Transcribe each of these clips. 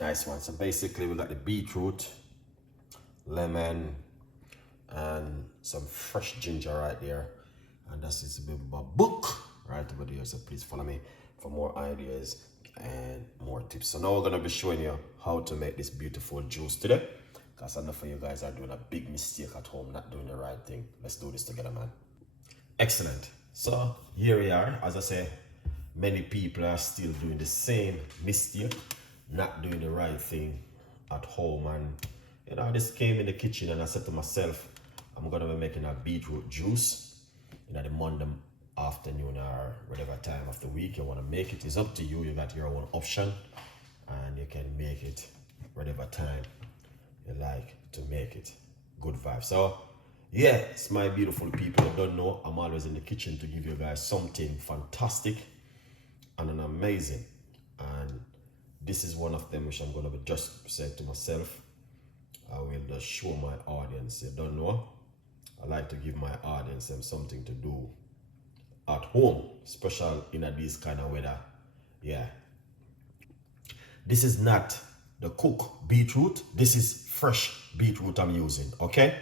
Nice one. So basically we got the beetroot, lemon, and some fresh ginger right there. And that's just a bit of a book right over there. So please follow me for more ideas and more tips. So now we're gonna be showing you how to make this beautiful juice today. Because I know for you guys are doing a big mistake at home, not doing the right thing. Let's do this together, man. Excellent. So here we are. As I say, many people are still doing the same mistake, not doing the right thing at home. And you know, I just came in the kitchen and I said to myself, I'm gonna be making a beetroot juice in the Monday afternoon or whatever time of the week you want to make it. It's up to you. You got your own option and you can make it whatever time you like to make it. Good vibe. So yeah, it's my beautiful people. You don't know, I'm always in the kitchen to give you guys something fantastic and an amazing. And this is one of them which I'm gonna be just say to myself, I will just show my audience. You don't know, I like to give my audience them something to do at home, special in this kind of weather. Yeah, this is not the cook beetroot, this is fresh beetroot I'm using. Okay,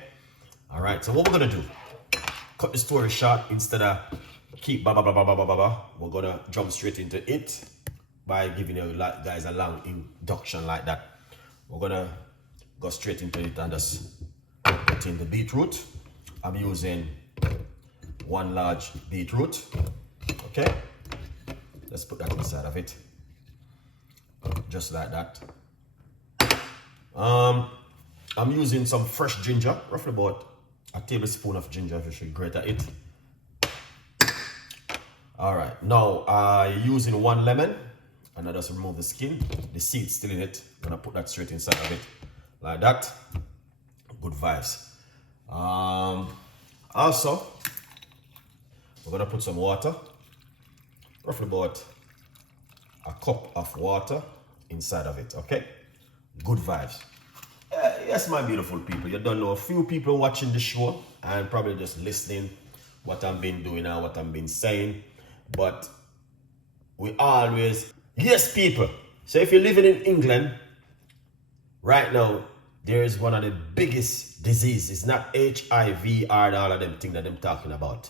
all right, so what we're gonna do, cut the story short, instead of keep blah blah blah blah blah blah blah, we're gonna jump straight into it by giving you guys a long induction like that. We're gonna go straight into it and just put in the beetroot. I'm using one large beetroot. Okay, let's put that inside of it, just like that. I'm using some fresh ginger, roughly about a tablespoon of ginger if you should grate it. All right, now I'm using one lemon, and I just remove the skin, the seeds still in it. I'm gonna put that straight inside of it, like that. Good vibes. Also, we're gonna put some water, roughly about a cup of water inside of it. Okay, good vibes. Yes, my beautiful people, you don't know, a few people watching the show and probably just listening what I've been doing and what I've been saying, but we always, yes people, so if you're living in England right now, there is one of the biggest diseases. It's not HIV or all of them things that I'm talking about.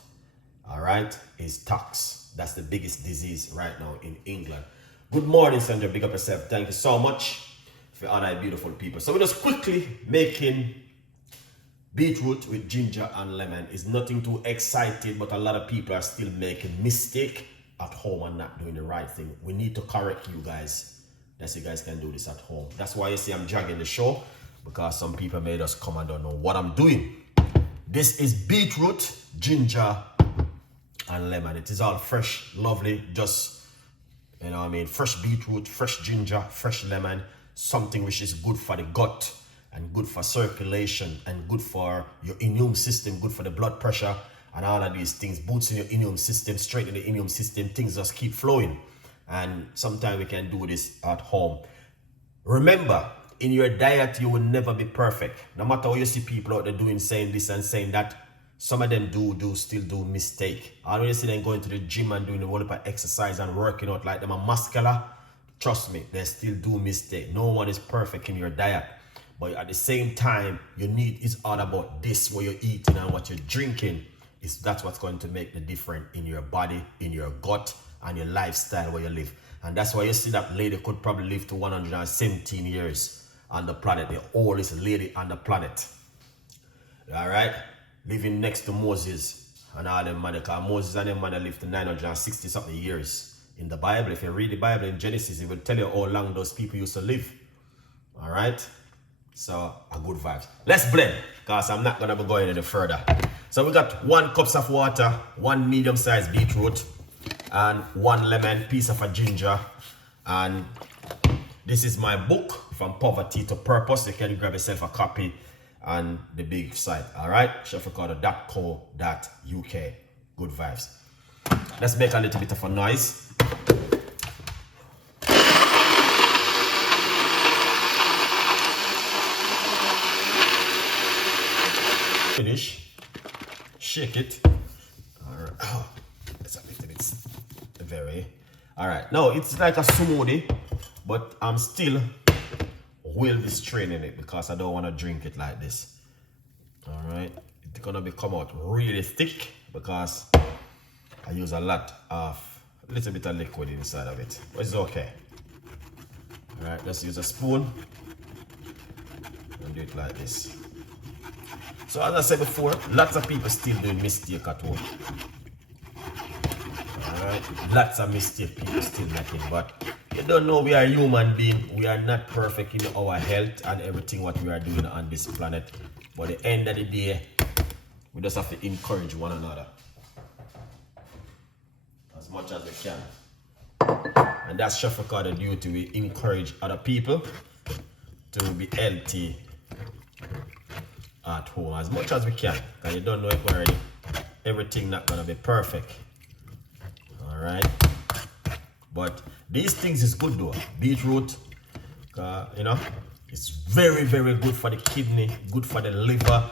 All right, it's tax. That's the biggest disease right now in England. Good morning, Sandra. Big up yourself. Thank you so much for all our beautiful people. So we're just quickly making beetroot with ginger and lemon. It's nothing too exciting, but a lot of people are still making mistake at home and not doing the right thing. We need to correct you guys, that you guys can do this at home. That's why you see I'm dragging the show, because some people may just come and don't know what I'm doing. This is beetroot, ginger, and lemon. It is all fresh, lovely, just, you know what I mean, fresh beetroot, fresh ginger, fresh lemon, something which is good for the gut and good for circulation and good for your immune system, good for the blood pressure and all of these things, boosts in your immune system, straighten the immune system, things just keep flowing. And sometimes we can do this at home. Remember, in your diet, you will never be perfect. No matter what you see people out there doing, saying this and saying that, some of them still do mistake. I always see them going to the gym and doing the whole heap of exercise and working out like them are muscular. Trust me, they still do mistake. No one is perfect in your diet. But at the same time, it's all about this, what you're eating and what you're drinking. That's what's going to make the difference in your body, in your gut, and your lifestyle where you live. And that's why you see that lady could probably live to 117 years on the planet, the oldest lady on the planet. All right, living next to Moses and all them man, because Moses and them man lived to 960 something years. In the Bible, if you read the Bible in Genesis, it will tell you how long those people used to live. All right, so a good vibes. Let's blend, because I'm not gonna be going any further. So we got 1 cup of water, 1 medium-sized beetroot, and 1 lemon, piece of a ginger. And this is my book, From Poverty to Purpose. You can grab yourself a copy on the big site. All right, chefricardo.co.uk. Good vibes. Let's make a little bit of a noise. Finish. Shake it. All right. Oh, it's a little bit very. All right. Now it's like a smoothie, but I'm still will be straining it because I don't want to drink it like this. All right, it's gonna come out really thick because I use a little bit of liquid inside of it, but it's okay. All right, just use a spoon and do it like this. So as I said before, lots of people still doing mistake at home. Alright, lots of mistake people still making, but you don't know we are human beings. We are not perfect in our health and everything what we are doing on this planet. But at the end of the day, we just have to encourage one another as much as we can. And that's Chef Ricardo's duty. We encourage other people to be healthy at home as much as we can, because you don't know it already. Everything not gonna be perfect. All right, but these things is good though. Beetroot, you know, it's very good for the kidney, good for the liver,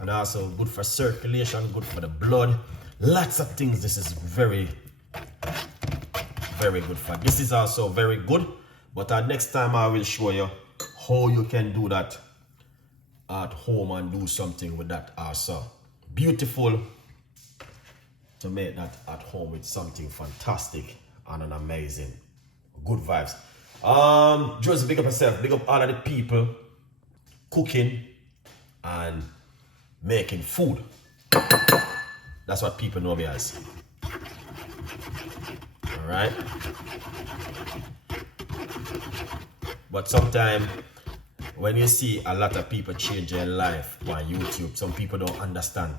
and also good for circulation, good for the blood. Lots of things this is very good for. This is also very good, but next time I will show you how you can do that at home and do something with that also. Beautiful to make that at home with something fantastic and an amazing. Good vibes. Just big up yourself, big up all of the people cooking and making food. That's what people know me as. Alright? But sometimes when you see a lot of people change their life on YouTube, some people don't understand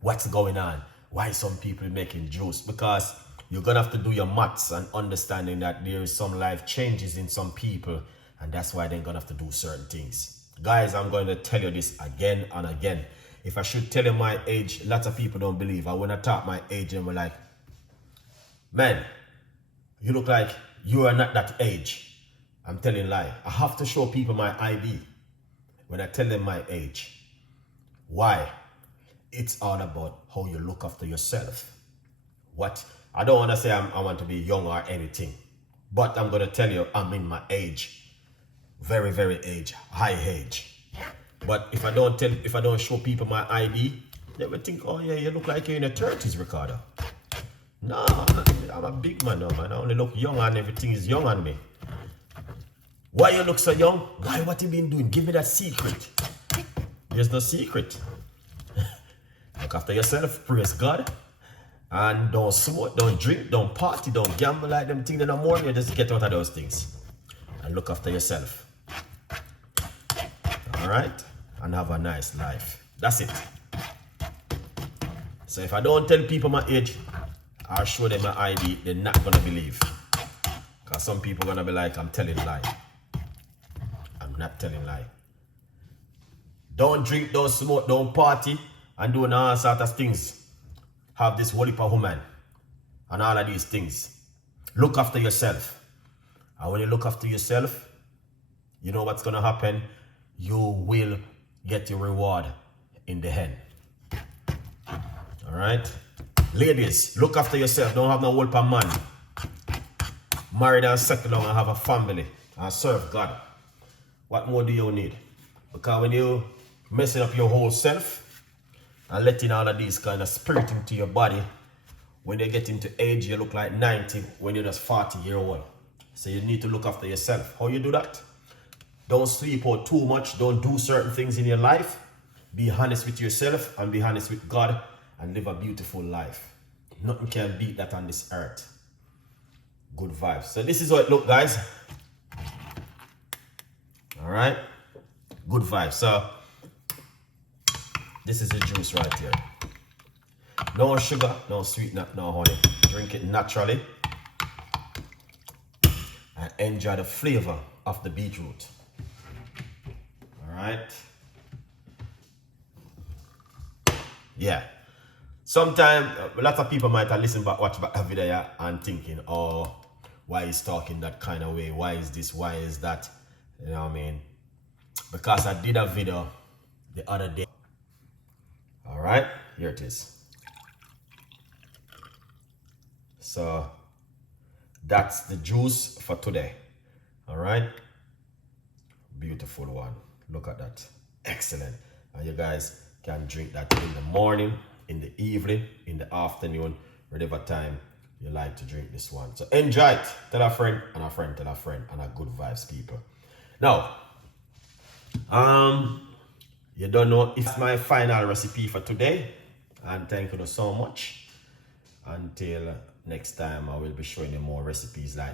what's going on. Why some people making juice? Because you're gonna have to do your maths and understanding that there is some life changes in some people, and that's why they're gonna have to do certain things. Guys, I'm going to tell you this again and again. If I should tell you my age, lots of people don't believe. And when I talk my age, and we're like, man, you look like you are not that age. I'm telling lie. I have to show people my ID when I tell them my age. Why? It's all about how you look after yourself. What? I don't want to say I want to be young or anything, but I'm going to tell you I'm in my age. Very age, high age. But if I don't show people my ID, they will think, oh yeah, you look like you're in your 30s, Ricardo. No, I'm a big man now, man. I only look young and everything is young on me. Why you look so young? Why, what you been doing? Give me that secret. There's no secret. Look after yourself, praise God. And don't smoke, don't drink, don't party, don't gamble like them things in the morning. You just get out of those things. And look after yourself. Alright? And have a nice life. That's it. So if I don't tell people my age, or show them my ID, they're not gonna believe. Because some people are gonna be like, I'm telling lie. I'm not telling lie. Don't drink, don't smoke, don't party, and do all sorts of things. Have this whole heap of woman and all of these things. Look after yourself. And when you look after yourself, you know what's gonna happen? You will get your reward in the end. Alright? Ladies, look after yourself. Don't have no whole heap of man. Married and settle down and have a family and serve God. What more do you need? Because when you messing up your whole self and letting all of these kind of spirit into your body, when you get into age, you look like 90 when you're just 40-year-old. So you need to look after yourself. How you do that? Don't sleep out too much. Don't do certain things in your life. Be honest with yourself and be honest with God and live a beautiful life. Nothing can beat that on this earth. Good vibes. So this is how it look, guys. All right. Good vibes. So this is the juice right here. No sugar, no sweetener, no honey. Drink it naturally and enjoy the flavor of the beetroot. All right. Yeah. Sometimes lots of people might have listened back, watch back a video and thinking, oh, why is talking that kind of way? Why is this? Why is that? You know what I mean? Because I did a video the other day. All right, here it is. So that's the juice for today. All right. Beautiful. beautiful one. Look at that. Excellent. And you guys can drink that in the morning, in the evening, in the afternoon, whatever time you like to drink this one. So enjoy it. Tell a friend and a friend tell a friend, and a good vibes, people. Now, you don't know if it's my final recipe for today. And thank you so much. Until next time, I will be showing you more recipes like